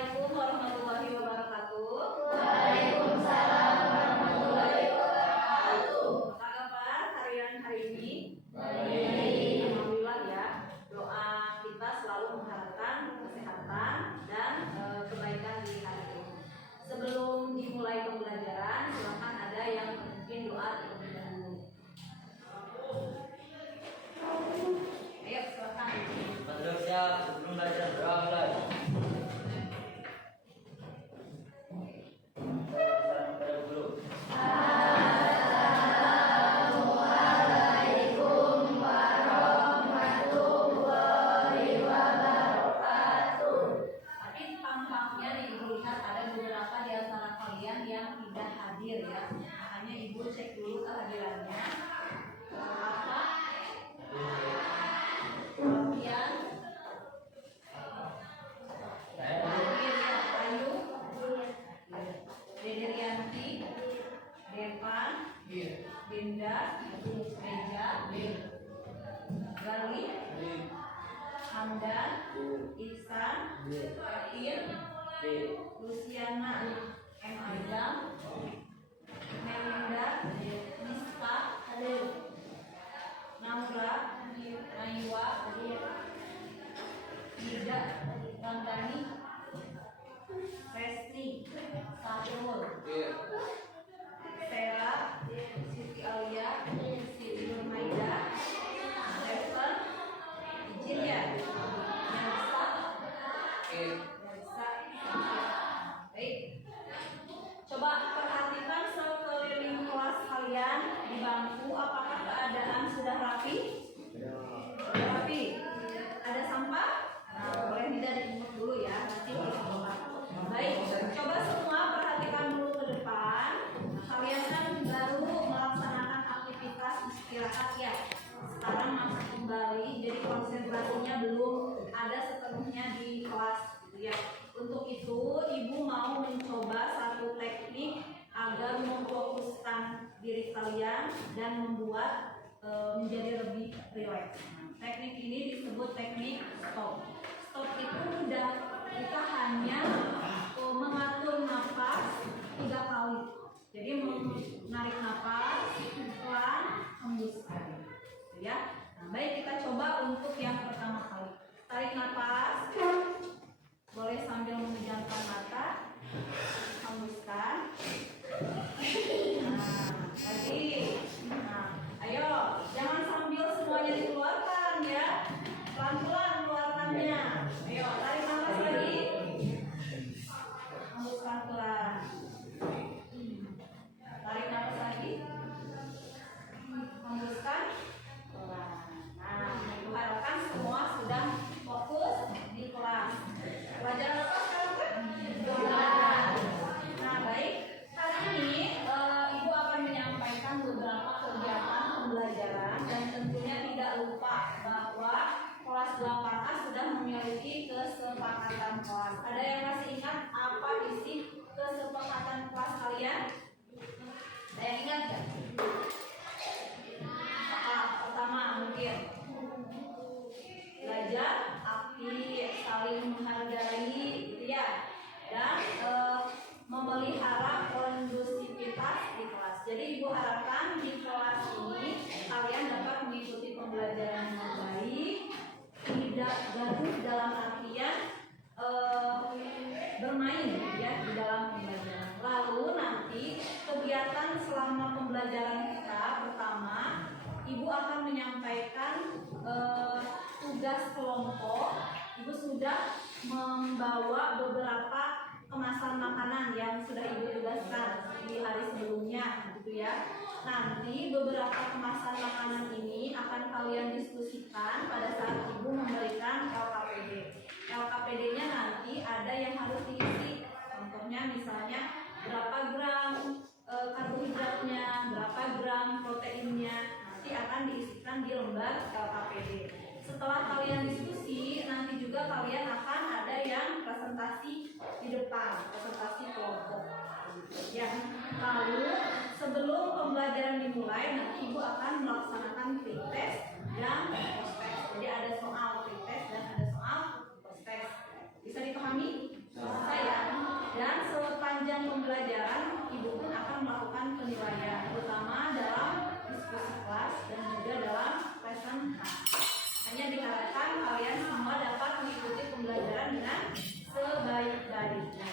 Assalamualaikum warahmatullahi wabarakatuh. Waalaikumsalam warahmatullahi wabarakatuh. Apa kabar harian hari ini? Baik. Alhamdulillah ya. Doa kita selalu mengharapkan kesehatan dan kebaikan di hari ini. Sebelum dimulai pembelajaran, silakan ada yang mungkin doa terlebih dahulu. Ayo silakan. Menurut siap sebelum belajar doa mulai. Assalamualaikum warahmatullahi wabarakatuh. Tapi tampaknya nih Ibu lihat ada beberapa di antara kalian yang tidak hadir ya. Makanya Ibu cek dulu kehadirannya. Apa? Alfian, Ayu, Dede Rianti, Devan, Dinda, Meja, Gali, Hamdan, Ihsan, Fatin, Luciana, M. Adam, Melinda, Mispa, Naura, Naiwa, Ida, Rantani, Resti, Sahrul, Vera, Siti Alia, Siti Nurmaida, Stephen, izin ya, Melisa. Baik. Coba perhatikan sekeliling kelas kalian di bangku, apakah keadaan sudah rapi? Rapi. Ada sampah? Nah, boleh tidak dipungut dulu ya, nanti kita buka. Baik, coba semua perhatikan dulu ke depan. Kalian kan baru melaksanakan aktivitas istirahat ya. Sekarang masuk kembali, jadi konsentrasinya belum ada sepenuhnya di kelas gitu ya. Untuk itu, Ibu mau mencoba satu teknik agar memfokuskan diri kalian dan membuat menjadi lebih rileks. Teknik ini disebut teknik stop. Stop itu mudah, kita hanya mengatur napas 3 kali. Jadi menarik napas, pelan, hembuskan. Ya. Nah, baik, kita coba untuk yang pertama kali. Tarik napas. Boleh sambil memejamkan mata. Hembuskan. Nah, lagi. Nah, ayo, jangan sambil semuanya dikeluarkan ya. Pelan-pelan keluarkannya. Ayo, tarik napas lagi. Hembuskan pelan. Tarik napas lagi. Hembuskan pelan. Nah, Ibu harapkan semua sudah fokus di kelas. Pelajaran apa sekarang kan? Nah, baik. Kali ini Ibu akan menyampaikan beberapa kegiatan pembelajaran dan tentunya tidak lupa bahwa kelas 8A sudah memiliki kesepakatan kelas. Ada yang masih ingat apa isi kesepakatan kelas kalian? Ada yang ingat nggak? Apa? Pertama mungkin belajar aktif, saling menghargai, gitu ya, dan memelihara kondusivitas di kelas. Jadi Ibu harapkan di kelas ini kalian dapat mengikuti pembelajaran dengan baik, tidak gaduh dalam artian bermain ya di dalam pembelajaran. Lalu nanti kegiatan selama pembelajaran kita pertama, Ibu akan menyampaikan tugas kelompok. Ibu sudah membawa beberapa kemasan makanan yang sudah Ibu tugaskan di hari sebelumnya gitu ya. Nanti beberapa kemasan makanan ini akan kalian diskusikan pada saat Ibu memberikan LKPD. LKPD-nya nanti ada yang harus diisi. Contohnya misalnya berapa gram karbohidratnya, berapa gram proteinnya, nanti akan diisikan di lembar LKPD. Setelah kalian diskusi, nanti juga kalian akan ada yang presentasi di depan, presentasi kelompok. Ya, lalu sebelum pembelajaran dimulai, nanti Ibu akan melaksanakan pretest dan post test. Jadi ada soal pretest dan ada soal post test. Bisa dipahami? saya. Dan sepanjang pembelajaran, Ibu pun akan melakukan penilaian, terutama dalam diskusi kelas dan juga dalam presentasi. Hanya diharapkan kalian semua dapat mengikuti pembelajaran dengan sebaik-baiknya.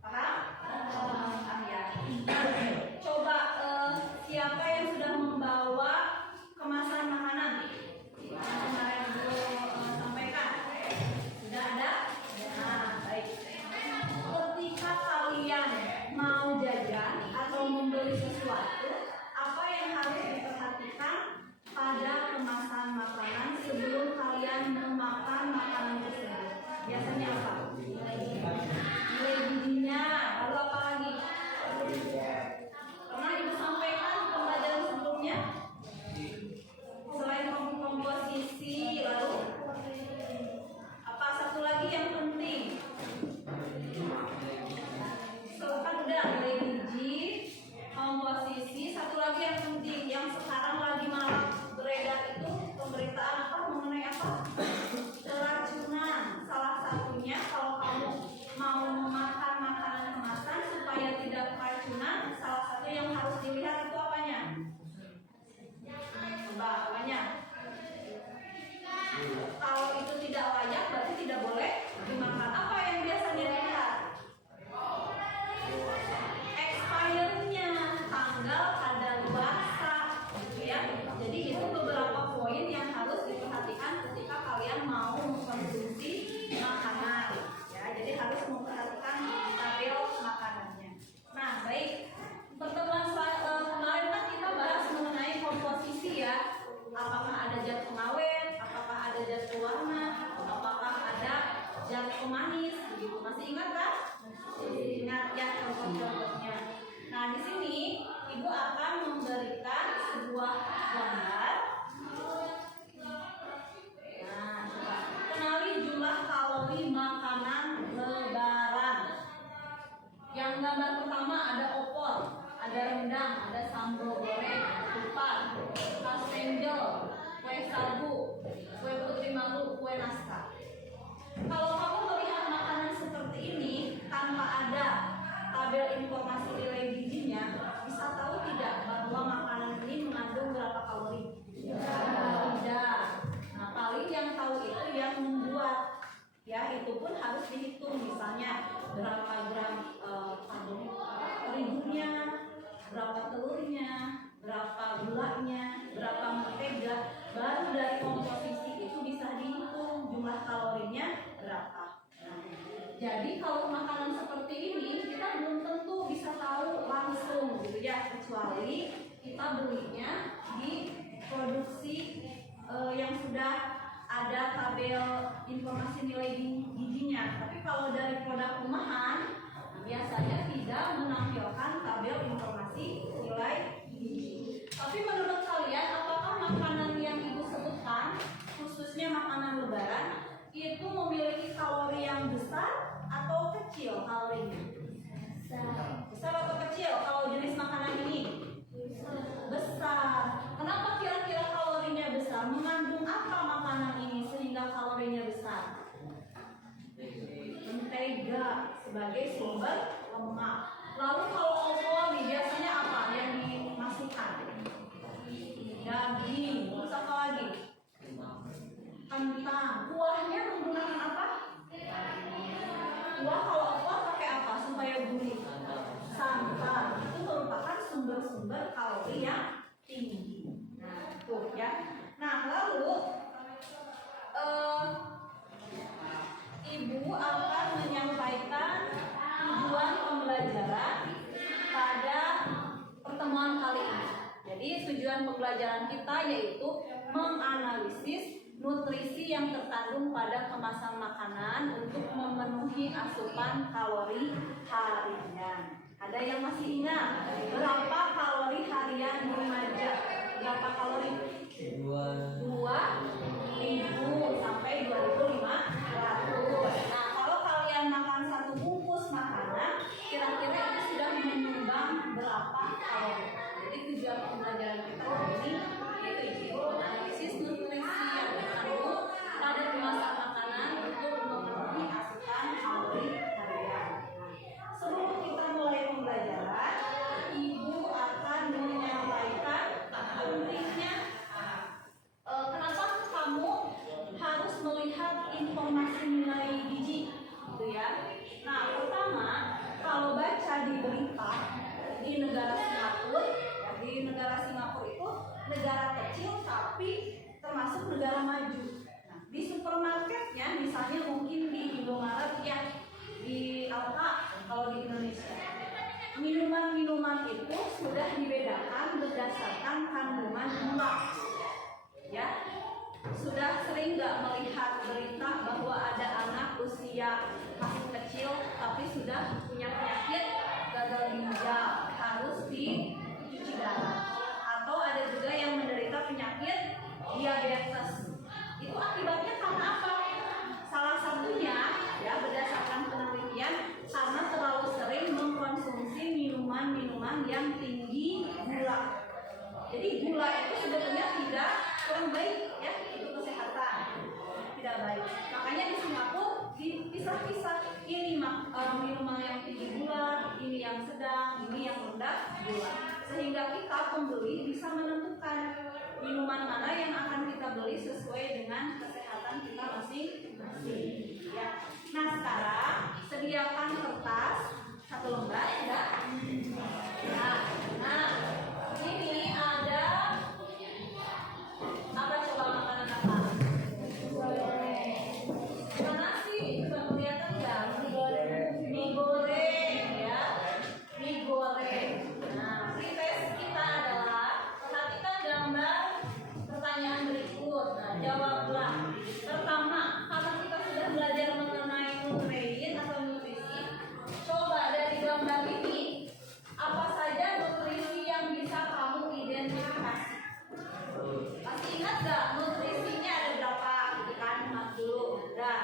Paham? Paham ya. Coba siapa yang sudah membawa kemasan makanan? Yang kemarin belum sampaikan. Sudah ada? Nah, baik. Ketika kalian mau jajan atau membeli sesuatu, apa yang harus diperhatikan pada kemasan makanan sebelum kalian memakan makanan tersebut? Biasanya apa? Nilai gizinya, lalu apa lagi? Pernah Ibu sampaikan pembelajaran sebelumnya? Selain komposisi, lalu apa satu lagi yang penting? Kan udah nilai gizi, komposisi, satu lagi yang penting yang sekarang lagi marak beredar itu pemberitaan apa mengenai apa? Keracunan. Salah satunya kalau kamu mau memakan makanan kemasan supaya tidak keracunan, salah satu yang harus dilihat itu apanya? Coba apanya? Kalau itu tidak layak berarti tidak boleh dimakan. Apa yang biasanya dilihat? Expirednya, tanggal kadaluarsa, gitu ya. Jadi itu beberapa poin yang harus diperhatikan ketika kalian mau mengkonsumsi makanan, ya. Jadi harus memperhatikan tabel makanannya. Nah, baik. Pertemuan kemarin kan kita bahas mengenai komposisi ya. Apakah ada zat pengawet, apakah ada zat pewarna, apakah ada zat pemanis, begitu. Masih ingat kan? Masih ingat ya contoh-contohnya. Nah, di sini Ibu akan memberikan sebuah gambar. Nah, coba kenali jumlah kalori makanan lebaran. Yang gambar pertama ada opor, ada rendang, ada sambal goreng, ketupat, kastengel, kue sagu, kue putri malu, kue nastar. Kalau kamu melihat makanan seperti ini tanpa ada tabel informasi nilai gizinya, bisa tahu tidak bahwa makanan ini mengandung berapa kalori? Tidak. Nah, paling yang tahu itu yang membuat, ya, itu pun harus dihitung, misalnya berapa gram terigunya, berapa telurnya, berapa gulanya, berapa mentega. Baru dari komposisi itu bisa dihitung jumlah kalorinya berapa. Jadi kalau makanan seperti ini kita belum tentu bisa tahu langsung, gitu ya, kecuali kita belinya di produksi yang sudah ada tabel informasi nilai gizinya. Tapi kalau dari produk rumahan biasanya tidak menampilkan tabel informasi nilai gizi. Tapi menurut kalian, apakah makanan yang Ibu sebutkan, khususnya makanan lebaran, itu memiliki kalori yang besar atau kecil kalorinya? Besar atau kecil kalau jenis makanan ini? Besar. Kenapa kira-kira kalorinya besar? Mengandung apa makanan ini sehingga kalorinya besar? Mentega sebagai sumber lemak. Lalu kalau opor nih biasanya apa yang dimasukkan? Daging. Terus apa lagi? Kentang. Kuahnya menggunakan apa? Kuah kalau opor pakai apa supaya gurih? Santan. Itu merupakan sumber-sumber kalori yang tinggi. Nah, tuh ya. Nah, lalu Ibu akan menyampaikan tujuan pembelajaran pada pertemuan kali ini. Jadi tujuan pembelajaran kita yaitu menganalisis nutrisi yang terkandung pada kemasan makanan untuk memenuhi asupan kalori harian. Ada yang masih ingat berapa kalori harian remaja? Berapa kalori? 2.000 sampai 2.500. Nah, kalau kalian makan satu bungkus makanan, kira-kira itu sudah menyumbang berapa kalori? Jadi tujuan pembelajaran kita hari ini yaitu analisis nutrisi yang terkandung pada kemasan makanan untuk memenuhi asupan kalori harian. ternyata di negara Singapura, ya, di negara Singapura itu negara kecil tapi termasuk negara maju. Nah, di supermarketnya misalnya mungkin di Indomaret ya, di Alka kalau di Indonesia, minuman-minuman itu sudah dibedakan berdasarkan kandungan gula. Ya, sudah sering nggak melihat berita bahwa ada anak usia masih kecil tapi sudah punya penyakit gagal ginjal harus dicuci darah, atau ada juga yang menderita penyakit diabetes. Itu akibatnya karena apa? Salah satunya ya berdasarkan penelitian karena terlalu sering mengkonsumsi minuman-minuman yang tinggi gula. Jadi gula itu sebenarnya tidak kurang baik ya untuk kesehatan, tidak baik. Makanya di Singapura dipisah-pisah, ini minuman yang tinggi gula, ini yang sedang, ini yang rendah gula, sehingga kita pembeli bisa menentukan minuman mana yang akan kita beli sesuai dengan kesehatan kita masing-masing. Ya. Nah sekarang sediakan kertas 1 lembar ya. Nah ini ada apa coba makanan apa? Mana sih? Coba kelihatan nggak? Mie goreng ya, mie goreng. Nah, tes kita adalah perhatikan gambar pertanyaan berikut. Nah, jawablah. Pertama, karena kita sudah belajar mengenai nutrien atau nutrisi, coba dari gambar ini apa saja nutrisi yang bisa kamu identifikasi? Masih ingat gak nutrisinya ada berapa? Gitu kan, 40. Udah.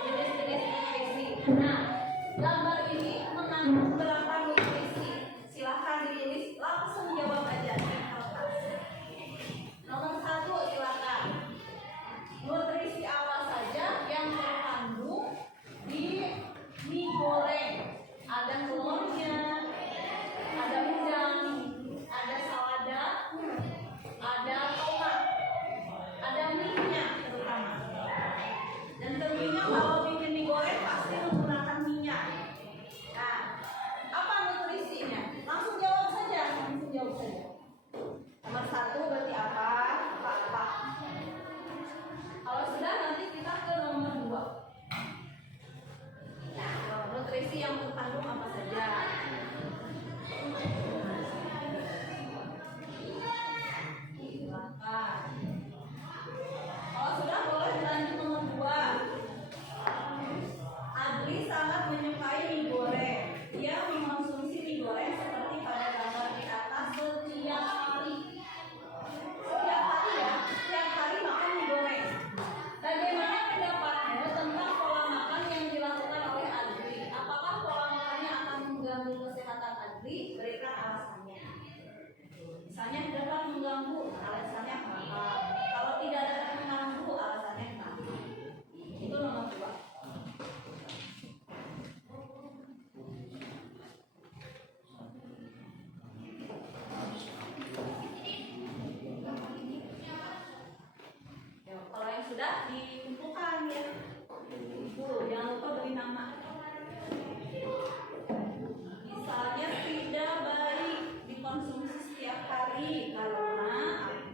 Jenis-jenis nutrisi. Nah, gambar ini mengandung berapa nutrisi? Silahkan ditulis, langsung jawab aja di kertas. Nomor 1 silakan. Nutrisi apa saja yang terkandung di mie goreng? Ada telurnya, ada udang, ada selada, ada tomat, ada minyak terutama. Dan tentunya kalau bikin mie goreng pasti menggunakan minyak. Nah, apa nutrisinya? Langsung jawab saja, langsung jawab saja. Nomor 1 berarti apa? Apa? Kalau sudah nanti kita ke nomor 2. Nutrisi yang terkandung apa saja? Silakan. Kalau sudah boleh lanjut nomor 2. Adli sangat menyukai mie goreng. Dia mengonsumsi mie goreng seperti pada gambar di atas setiap hari. Setiap hari ya, setiap hari makan mie goreng. Bagaimana pendapatmu tentang pola makan yang dilakukan oleh Adli? Apakah pola makannya akan mengganggu kesehatan Adli? Berikan alasannya. Misalnya dapat mengganggu, alasannya apa? Kalau tidak dapat mengganggu, alasannya apa? Itu nomor 2. Ya, kalau yang sudah dikumpulkan ya, jangan lupa beri nama. Misalnya tidak baik dikonsumsi setiap hari karena apa?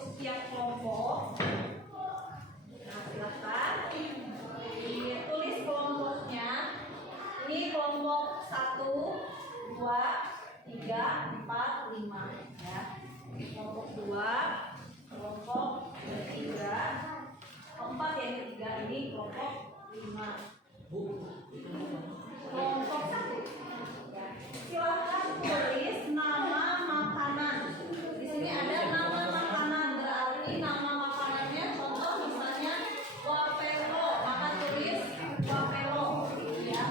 setiap kelompok. Nah, silakan ditulis kelompoknya. Ini kelompok 1, 2, 3, 4, 5 ya. Kelompok 2, kelompok 3, keempat yang ketiga ini kelompok 5. Kelompok 1. Silahkan tulis nama makanan. Di sini ada nama makanan, berarti nama makanannya contoh misalnya wafelo, maka tulis wafelo ya.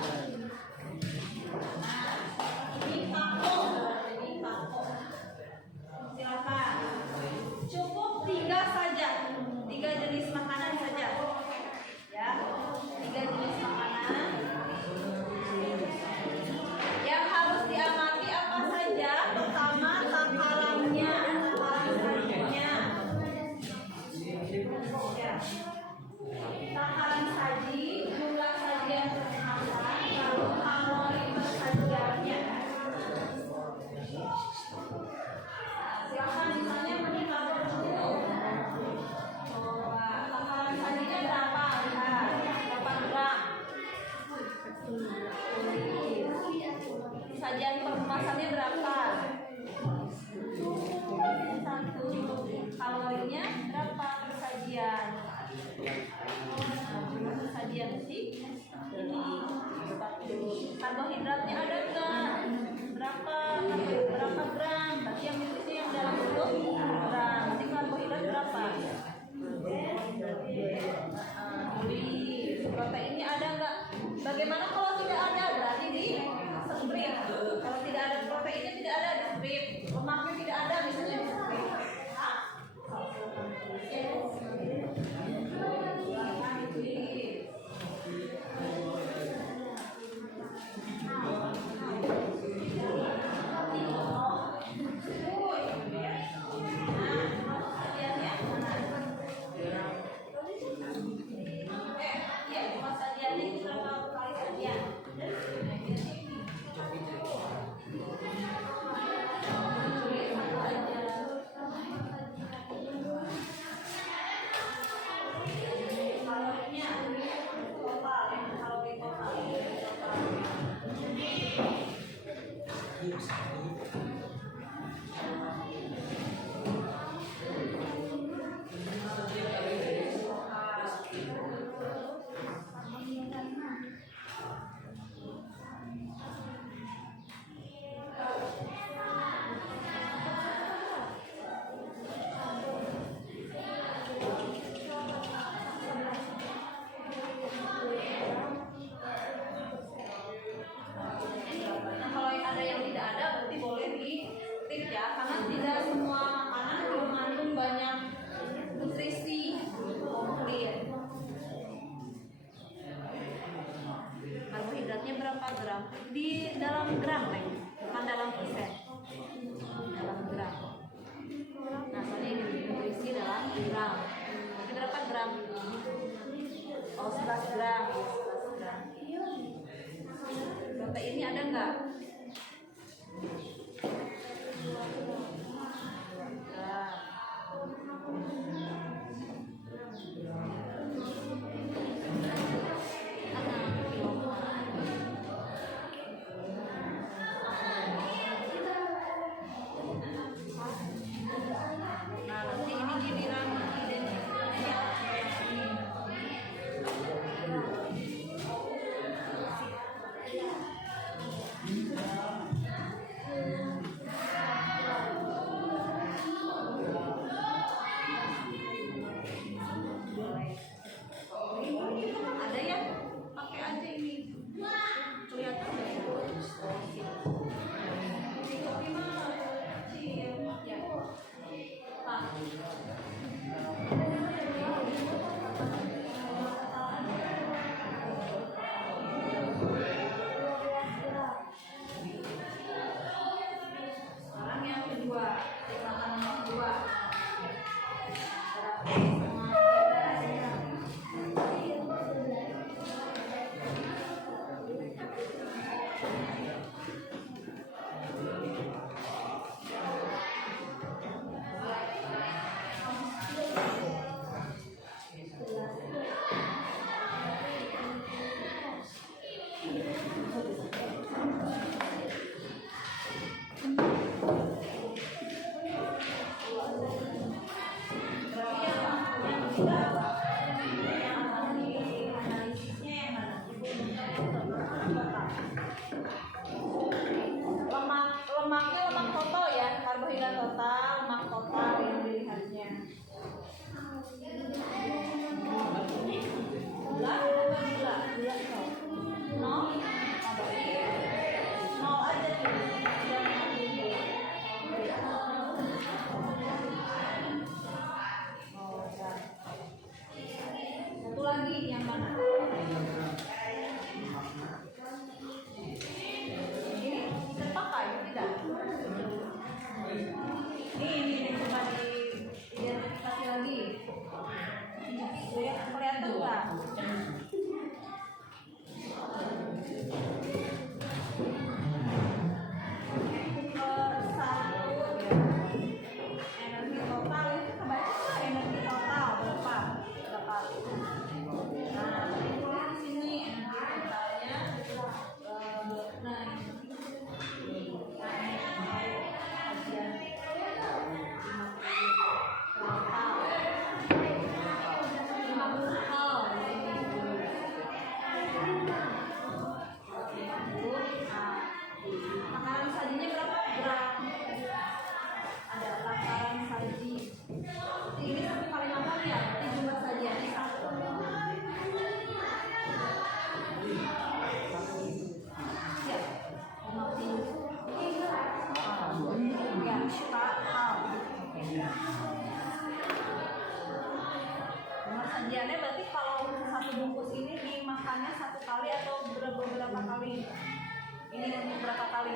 Nah, ini taco, berarti ini taco. Silahkan. Cukup 3 saja, 3 jenis makanan saja ya. 3 jenis makanan. Yang harus diamati apa saja? Pertama, takarannya, takaran sajinya. Takaran saji, jumlah saji yang termakan, lalu kalori persajiannya. Silakan misalnya menilai dulu. Coba takaran sajinya berapa? Lihat, berapa gram? Sajian perkemasannya berapa? 1. Kalorinya berapa per sajian? Jumlah sajian sih ini 40. Karbohidratnya ada nggak? Berapa gram? Berarti yang ditulisnya yang dalam bentuk gram. Nanti karbohidrat berapa? Tulis. Proteinnya ada nggak? Bagaimana kalau tidak ada? Berarti di strip. Kalau tidak ada proteinnya tidak ada di strip. Lemaknya tidak ada misalnya di strip. Silahkan ditulis. Nah, kalau ada yang tidak ada berarti boleh di tip ya, karena tidak semua makanan mengandung banyak nutrisi komplit. Karbohidratnya berapa gram? Di dalam gram, Neng, bukan dalam persen. Dalam gram. Nah, soalnya ini nutrisi dalam gram. Berarti berapa gram? Oh, 11 gram. 11 gram. Proteinnya ada nggak? Nah, nanti ini giliran identifikasinya. Ada yang pakai aja ini. Kelihatan ya. Kopi mah kecil. Ya. Pak. Sekarang yang kedua, makanan yang kedua. yang akan dianalisisnya yang mana? Lemaknya lemak total ya, karbohidrat total, lemak total yang dilihatnya. Gula nol, nol aja tuh. Satu lagi yang mana? Ini terpakai tidak? Ini coba diidentifikasi lagi. Kelihatan nggak? Energi total itu kebaca nggak? Energi total berapa? Nah, ditulis di sini energi totalnya. Nah, takaran sajinya berapa gram? Ada takaran saji. Ini 1 kali makan ya, berarti jumlah sajiannya 1. Ya, 50. Ya, setahal. Jumlah sajiannya berarti kalau satu bungkus ini dimakannya 1 kali atau beberapa kali? Ini untuk berapa kali?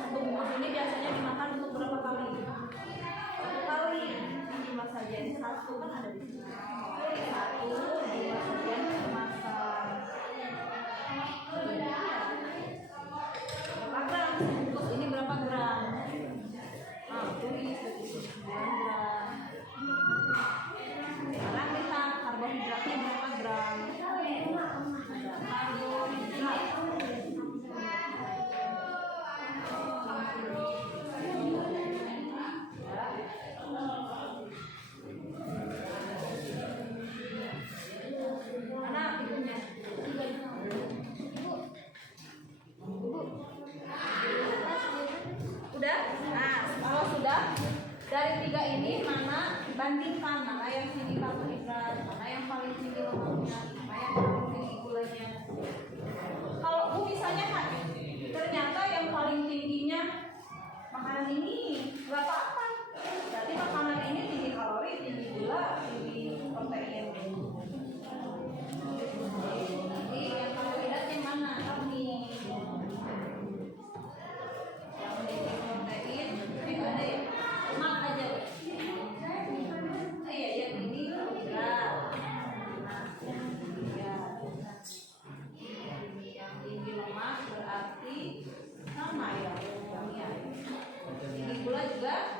Satu bungkus ini biasanya dimakan untuk berapa kali? 1 kali. Ini jumlah sajiannya 1 kan ada di sini. 1 jumlah sajian kemasan. Berapa gram? Bungkus ini berapa gram? Nah, tulis berarti 9 gram. Sekarang lihat karbohidratnya berapa gram? Karbohidrat. Mana ibunya? Udah? Nah, kalau sudah, dari 3 ini mana bandingkan mana yang tinggi karbohidrat, mana yang paling tinggi lemaknya, mana yang paling tinggi gulanya. Kalau Bu misalnya kan, ternyata yang paling tingginya makanan ini nggak apa-apa. Berarti makanan ini tinggi kalori, tinggi gula, tinggi protein. Jadi yang karbohidrat yang mana? Ini. Yang tinggi protein, enggak ada ya? Lemak aja. Iya, yang ini karbohidrat. Nah, ya. Yang tinggi lemak berarti sama ya. Tinggi gula juga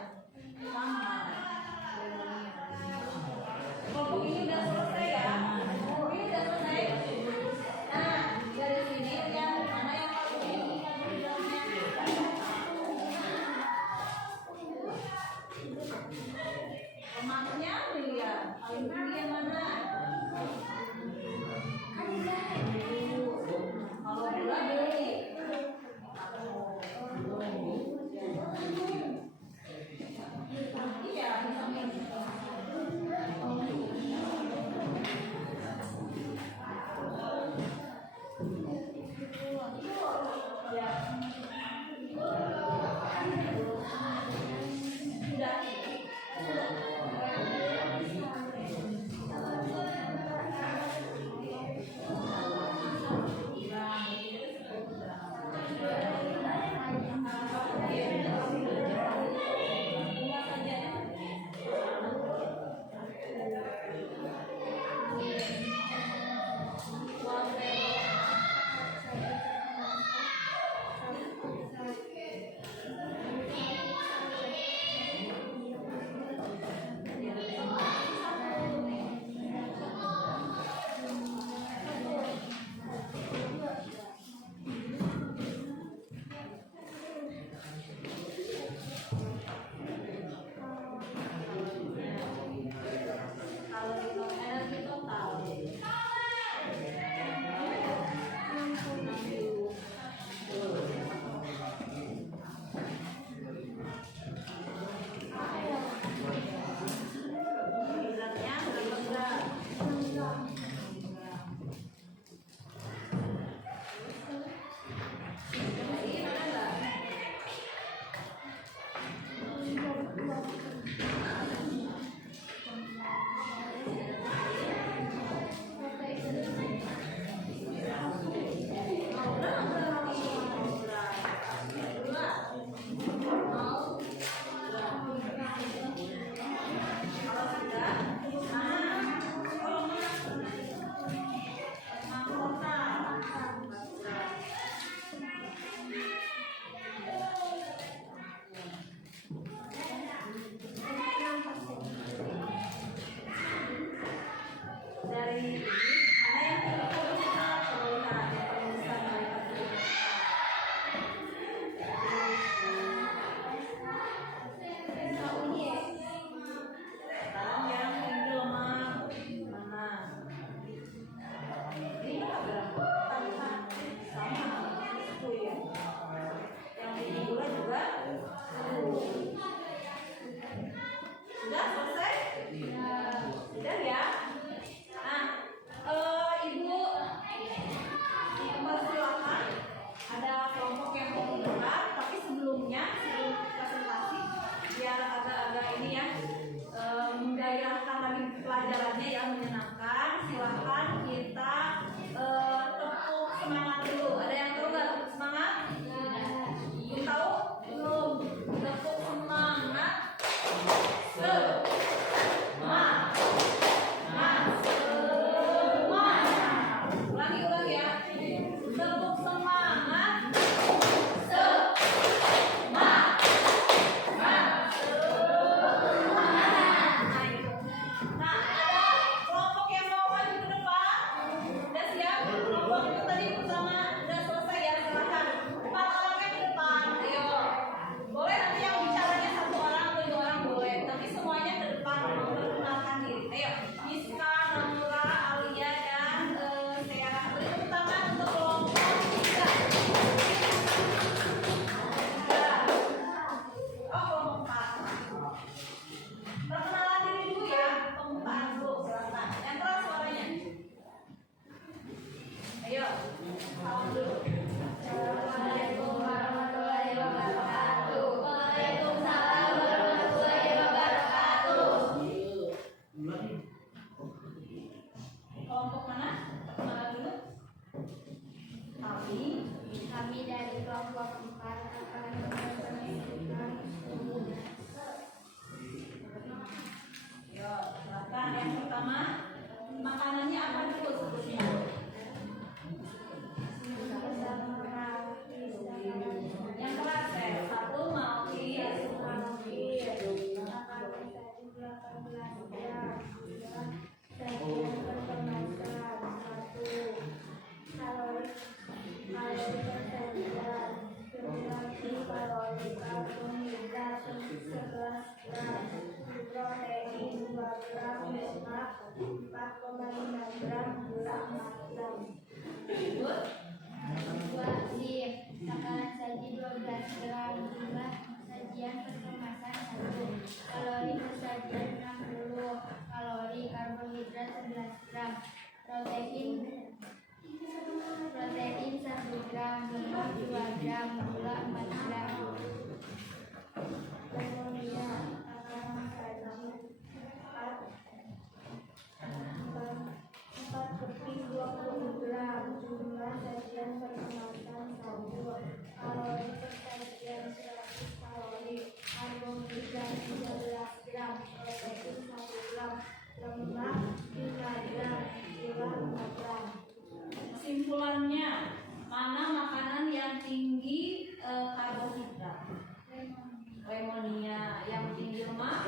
Dari mana yang kita perlu kita lihat penulisan dari sekarang yang tinggal mana? Ini berapa? Sama itu ya. Yang ini juga sudah selesai? Sudah ya. Ibu mempersilahkan ada kelompok yang mau bergerak, tapi sebelum presentasi biar agak-agak ini ya menggairahkan lagi pelajarannya yang menyenangkan. Silahkan kita tepuk semangat dulu. Ada yang tahu nggak tepuk semangat? Belum tahu? Belum. Tepuk semangat. Ulangi ya. Tepuk semangat. Nah, ada kelompok yang mau maju ke depan. Udah siap? Kelompok itu tadi pertama udah selesai ya, silakan. 4 orangnya ke depan. Ayo. Boleh nanti yang bicaranya 1 orang atau 2 orang boleh, tapi semuanya ke depan memperkenalkan diri. Ayo, Miska, Namura, Alia dan Sarah. Beri tepuk tangan untuk kelompok 3. Oh, kelompok 4. Perkenalan diri dulu ya, pembukaan dulu, silakan. Yang keras suaranya. Ayo, salam dulu. Assalamualaikum warahmatullahi wabarakatuh. Waalaikumsalam warahmatullahi wabarakatuh. Kelompok mana? Perkenalan dulu. Kami dari kelompok 4 akan mempresentasikan Ayo, silakan. Yang pertama, makanannya apa dulu sebelumnya? Yang keras ya. 1 Malkis. Good. Makanan saji 12 gram, jumlah sajian perkemasan 1, kalori persajian 60 kalori, karbohidrat 11 gram, protein 1 gram, lemak 2 gram, gula 4 gram. Kemudian makanan saji 4 keping 20 gram, jumlah sajian perkemasan 1, kalori persajian 100 kalori, karbohidrat 13 gram, protein 1 gram, lemak 5 gram, gula 4 gram. Kesimpulannya, mana makanan yang tinggi karbohidrat? Lemonia. Yang tinggi lemak?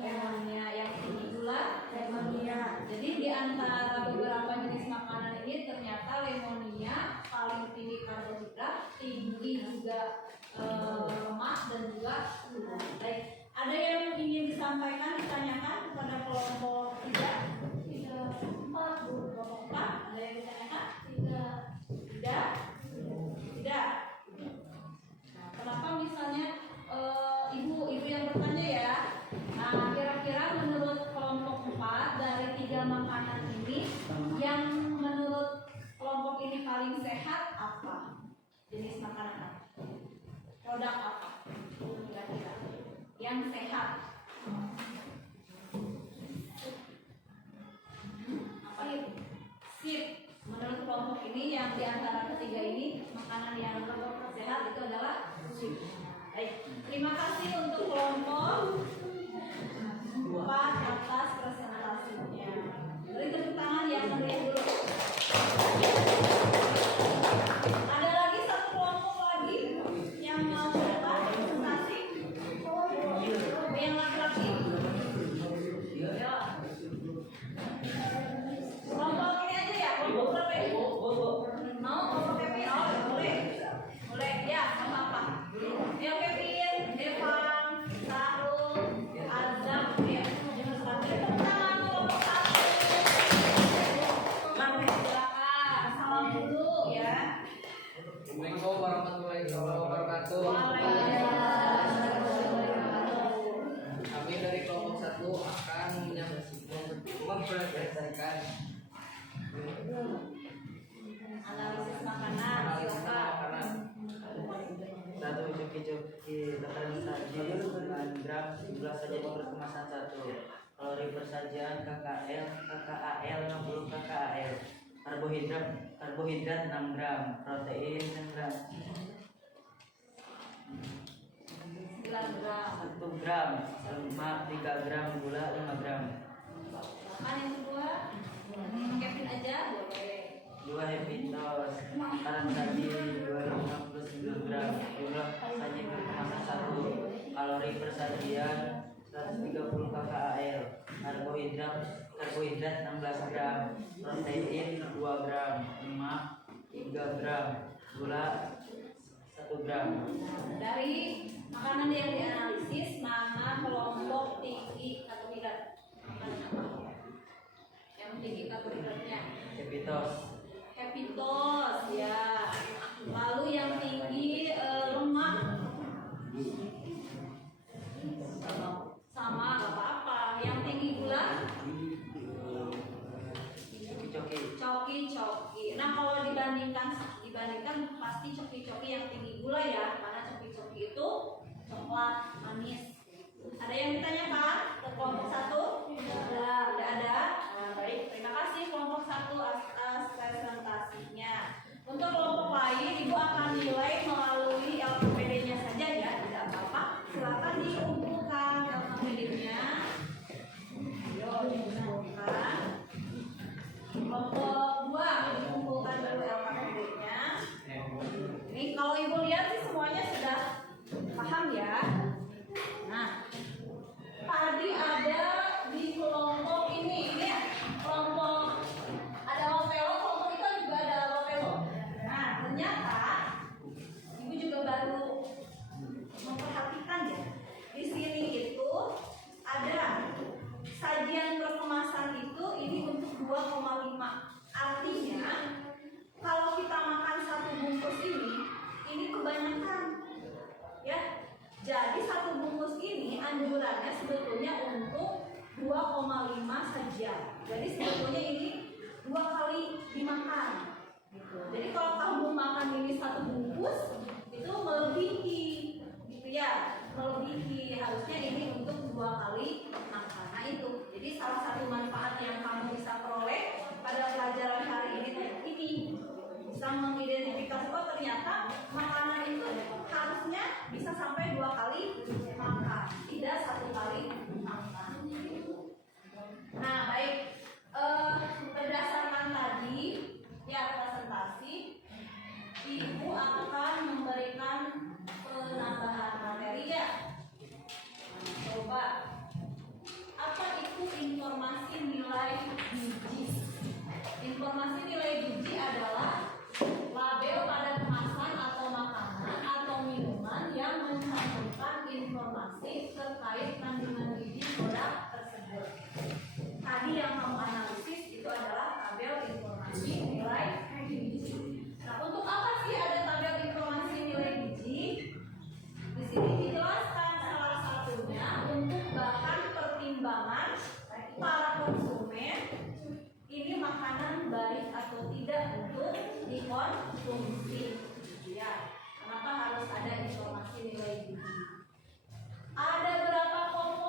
Lemonia. Yang tinggi gula? Lemonia. Jadi di antara beberapa jenis makanan ini ternyata lemonia paling tinggi karbohidrat, tinggi juga lemak dan juga gula. Baik, ada yang ingin disampaikan, ditanyakan kepada kelompok 3? 4, kelompok 4, ada yang ditanyakan? Tidak. Nah, kenapa misalnya ibu yang bertanya ya? Nah, kira-kira menurut kelompok 4 dari 3 makanan ini, yang menurut kelompok ini paling sehat apa? Jenis makanan apa? Produk apa? Kira-kira yang sehat Apa itu? Sip. Menurut kelompok ini yang di antara ketiga ini makanan yang sehat itu adalah sip. Baik. Terima kasih untuk kelompok 4 atas presentasinya. Beri tepuk tangan yang meriah dulu. Ada lagi satu kelompok lagi yang mau presentasi. Yang laki-laki. Ya. Kelompok ini aja ya, kelompok berapa ya? Mau kelompok Kevin? Oh, boleh. Boleh, ya, nggak apa-apa. Ayo Kevin, Evan, Sarul, Azam, ya. Beri tepuk tangan kelompok 1. Silakan, salam dulu ya. Assalamualaikum warahmatullahi wabarakatuh. Kami dari kelompok 1 akan mempresentasikan Analisis makanan, silakan. makanan. 1. Cuki-cuki takaran saji 9 gram jumlah sajian berkemasan 1. Kalori per sajian KKL 60 KKL. Karbohidrat 6 gram, protein 9 gram. 9 gram. 1 gram, lemak 3 gram, gula 5 gram. Silakan yang kedua. Kevin aja boleh. 2 happy toast, takaran saji 259 gram, jumlah saji berkemasan 1. Kalori per sajian 130 kcal. Karbohidrat 16 gram, protein 2 gram, lemak 3 gram, gula 1 gram. Dari makanan yang dianalisis, mana kelompok tinggi karbohidrat? Makanan apa? Yang tinggi karbohidratnya? Happy toast. Happy toast ya. Lalu yang tinggi lemak sama nggak apa-apa. Yang tinggi gula coki. Nah kalau dibandingkan pasti coki yang tinggi gula ya, karena coki itu coklat manis. Ada yang ditanyakan ke kelompok 1? Tidak ada. Nah, baik, terima kasih kelompok 1 atas presentasinya. Untuk kelompok lain, Ibu akan nilai melalui LKPD-nya saja ya, tidak apa-apa. Silakan dikumpulkan LKPD-nya. Ayo dikumpulkan. Kelompok 2 dikumpulkan dulu LKPD-nya. Ini kalau Ibu lihat sih semuanya sudah paham ya. Nah, tadi ada di kelompok ini ya, kelompok ada Lopelo, kelompok itu juga ada Lopelo. Nah, ternyata Ibu juga baru memperhatikan ya. Di sini itu ada sajian berkemasan itu ini untuk 2,5. Artinya kalau kita makan satu bungkus ini kebanyakan ya. Jadi satu bungkus ini anjurannya sebetulnya untuk 2,5 saja. Jadi sebetulnya ini 2 kali dimakan. Gitu. Jadi kalau kamu makan ini satu bungkus itu melebihi, gitu ya, melebihi. Harusnya ini untuk 2 kali makan. Nah itu. Jadi salah satu manfaat yang kamu bisa peroleh pada pelajaran hari ini bisa mengidentifikasi oh ternyata makanan itu harusnya bisa sampai 2 kali makan, tidak 1 kali makan. Nah baik, berdasarkan tadi ya presentasi, Ibu akan memberikan penambahan materi ya. Nah, coba apa itu informasi nilai gizi? Informasi nilai gizi adalah label pada kemasan atau makanan atau minuman yang mencantumkan informasi terkait kandungan gizi produk tersebut. Tadi yang kamu analisis itu adalah tabel informasi nilai gizi. Nah, untuk apa sih ada tabel informasi nilai gizi? Di sini dijelaskan salah satunya untuk bahan pertimbangan para konsumen ini makanan baik atau tidak untuk dikonsumsi. Ya, kenapa harus ada informasi nilai gizi? Ada berapa komponen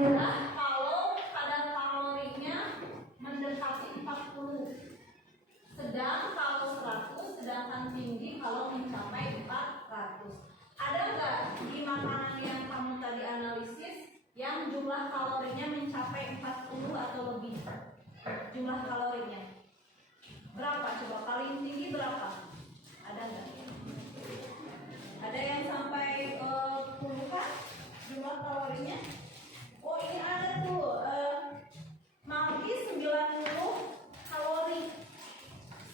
adalah kalau kadar kalorinya mendekati 40. Sedang kalau 100, sedangkan tinggi kalau mencapai 400. Ada nggak di makanan yang kamu tadi analisis yang jumlah kalorinya mencapai 40 atau lebih? Jumlah kalorinya berapa? Coba paling tinggi berapa? Ada nggak? Ada yang sampai puluhan jumlah kalorinya? Oh ini ada tuh Maggi 90 kalori,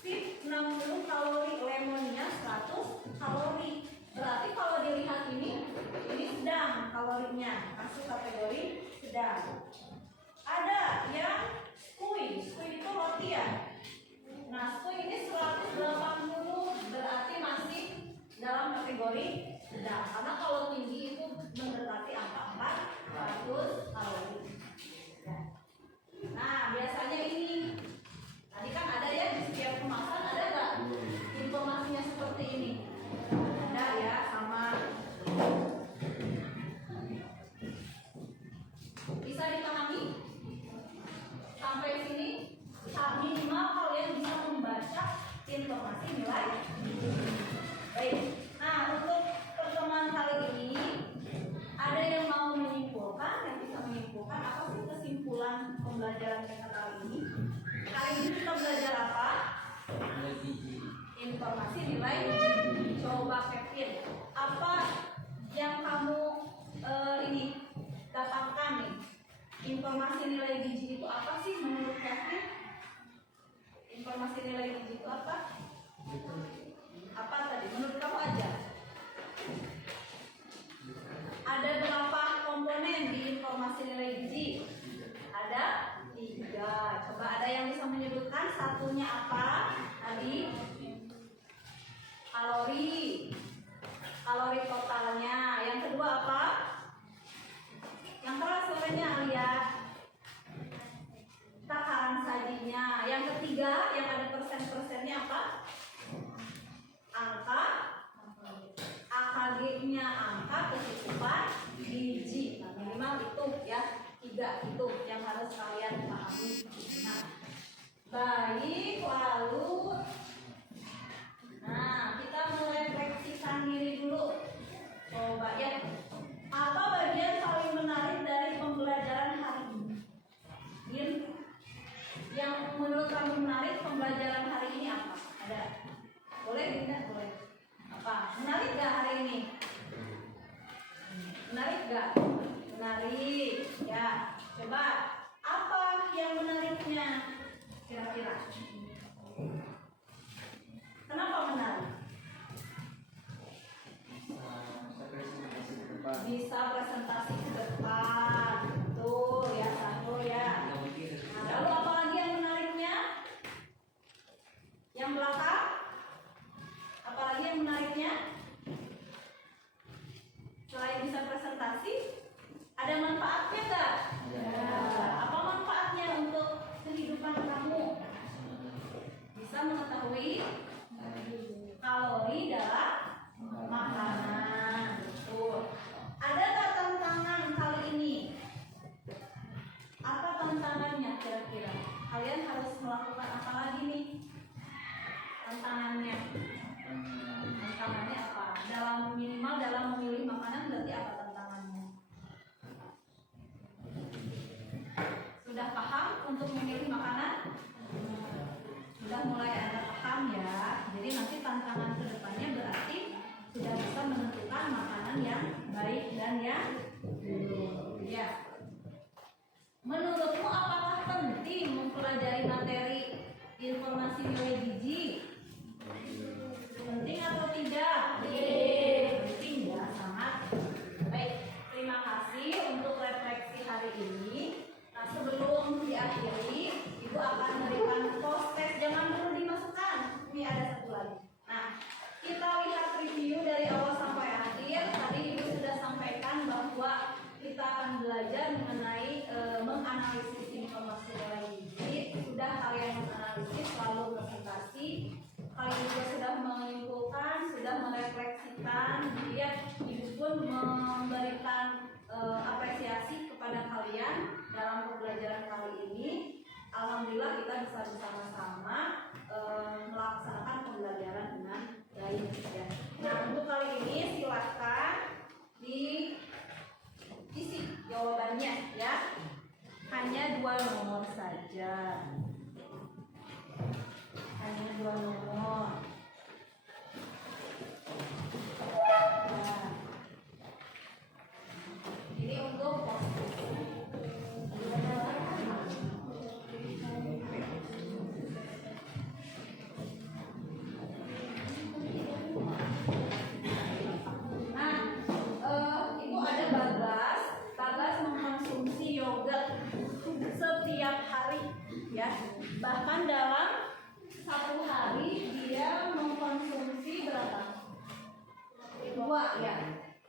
Sip 60 kalori, lemonnya 100 kalori. Berarti kalau dilihat ini sedang kalorinya, masuk kategori sedang. Ada yang skui itu roti ya. Nah skui ini 180, berarti masih dalam kategori sedang. Karena kalau tinggi itu mendekati angka 400 kalori. Nah biasanya ini tadi kan ada ya di setiap kemasan, ada nggak informasinya seperti ini? Ada ya, sama. Bisa dipahami? Sampai sini minimal kalian bisa membaca informasi nilai. Baik. Nah untuk pertemuan kali ini ada yang mau menyimpulkan, yang bisa menyimpulkan apa sih kesimpulan pembelajaran kita kali ini? Kali ini kita belajar apa? Informasi nilai. Coba Kevin, apa yang kamu ini dapatkan nih? Informasi nilai gizi itu apa sih menurut Kevin? Informasi nilai gizi itu apa? Apa tadi? Menurut kamu aja? Ada berapa komponen di informasi nilai gizi? Ada 3. Coba ada yang bisa menyebutkan satunya apa? Tadi kalori totalnya. Yang kedua apa? Yang keras suaranya lihat. Takaran sajinya. Yang ketiga yang ada persen-persennya apa? Angka AKG-nya, angka kecukupan gizi. Nah, minimal itu ya, 3 itu yang harus kalian pahami. Nah, baik, lalu kita merefleksikan diri dulu. Coba ya, apa bagian paling menarik dari pembelajaran hari ini? Yang menurut kamu menarik pembelajaran hari ini apa? Ada? Boleh tidak? Boleh. Apa? Menarik gak hari ini? Menarik gak? Menarik. Ya. Coba apa yang menariknya? Kira-kira. Kenapa menarik? Bisa presentasi ke depan. Betul ya, satu ya. Nah, lalu apa lagi yang menariknya? Yang belakang? Apalagi yang menariknya? Selain bisa presentasi, ada manfaatnya nggak? Apa manfaatnya untuk kehidupan kamu? Bisa mengetahui kalori dalam makanan. Betul. Ada nggak tantangan kali ini? Apa tantangannya kira-kira? Kalian harus melakukan apa lagi nih? Tantangannya apa? Minimal dalam memilih makanan berarti apa tantangannya? Sudah paham untuk memilih makanan? Sudah mulai ada paham ya. Jadi nanti tantangan kedepannya berarti sudah bisa menentukan makanan yang baik dan yang buruk. Ya. Menurutmu apakah penting mempelajari materi informasi nilai gizi? Penting atau tidak? Penting ya, sangat. Baik, terima kasih untuk refleksi hari ini. Nah, sebelum diakhiri, Ibu akan memberikan post-test. Jangan dulu dimasukkan. Ini ada satu lagi. Nah, kita lihat review dari awal sampai akhir. Tadi Ibu sudah sampaikan bahwa kita akan belajar mengenai menganalisis informasi nilai gizi. Sudah kalian menganalisis lalu presentasi. Kalian juga sudah menyimpulkan, sudah merefleksikan. Kemudian Ibu pun memberikan apresiasi kepada kalian alhamdulillah kita bisa bersama-sama melaksanakan pembelajaran dengan baik ya. Nah untuk kali ini silahkan diisi jawabannya ya, hanya 2 nomor saja, hanya 2 nomor. Nah, ini untuk posisi. Itu ada Bagas mengkonsumsi yogurt setiap hari ya, bahkan dalam 1 hari dia mengkonsumsi berapa? 2 ya,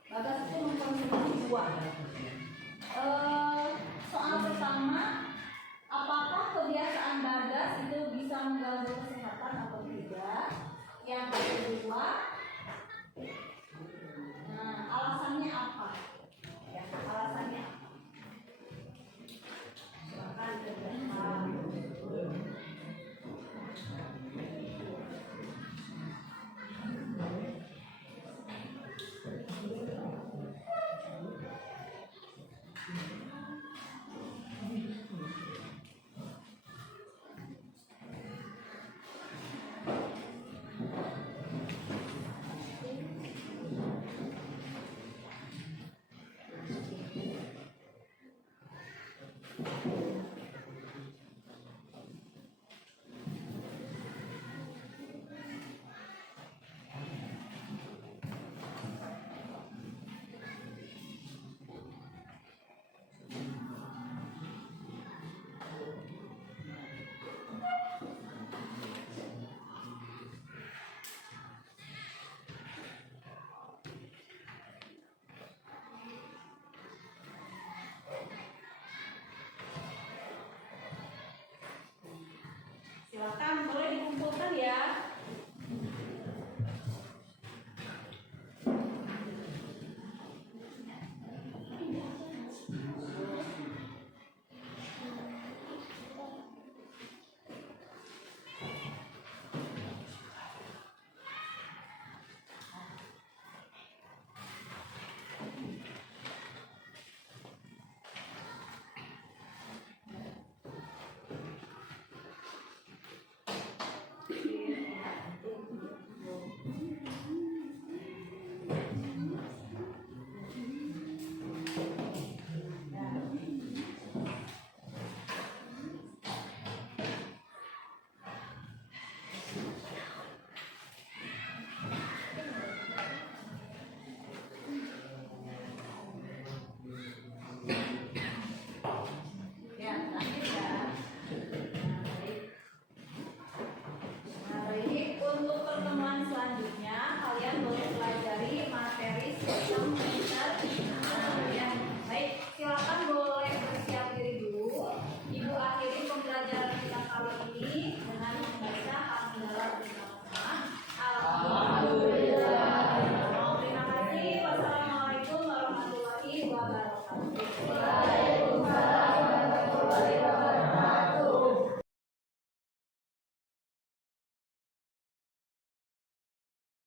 Bagas itu mengkonsumsi 2. Soal pertama, apakah kebiasaan Bagas itu bisa mengganggu kesehatan atau tidak? Yang kedua, alasannya apa? Ya, alasannya apa? Silakan dijawab. Silakan boleh dikumpulkan ya.